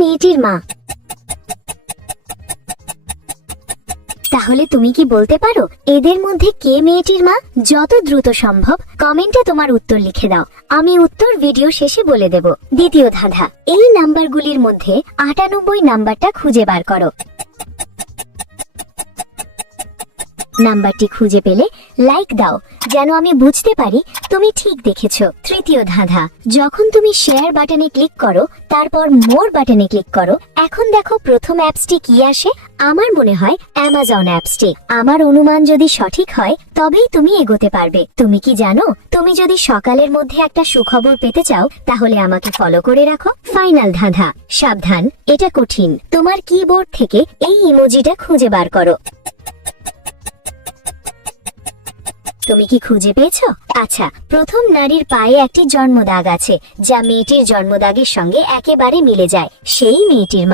মেয়েটির মা? তাহলে তুমি কি বলতে পারো এদের মধ্যে কে মেয়েটির মা? যত দ্রুত সম্ভব কমেন্টে তোমার উত্তর লিখে দাও, আমি উত্তর ভিডিও শেষে বলে দেব। দ্বিতীয় ধাঁধা, এই নাম্বারগুলির মধ্যে 98 নাম্বারটা খুঁজে বার করো। নাম্বারটি খুঁজে পেলে লাইক দাও, যেন আমি বুঝতে পারি তুমি ঠিক দেখেছো। তৃতীয় ধাঁধা, যখন তুমি শেয়ার বাটনে ক্লিক করো তারপর মোর বাটনে ক্লিক করো, এখন দেখো প্রথম অ্যাপসটি কি আসে? আমার মনে হয় অ্যামাজন অ্যাপসটি। আমার অনুমান যদি সঠিক হয় তবেই তুমি এগোতে পারবে। তুমি কি জানো, তুমি যদি সকালের মধ্যে একটা সুখবর পেতে চাও তাহলে আমাকে ফলো করে রাখো। ফাইনাল ধাঁধা, সাবধান, এটা কঠিন। তোমার কিবোর্ড থেকে এই ইমোজিটা খুঁজে বার করো। তুমি কি খুঁজে পেয়েছো? আচ্ছা, প্রথম নারীর পায়ে একটি জন্মদাগ আছে যা মেয়েটির জন্মদাগের সঙ্গে একেবারে মিলে যায়, সেই মেয়েটির মা।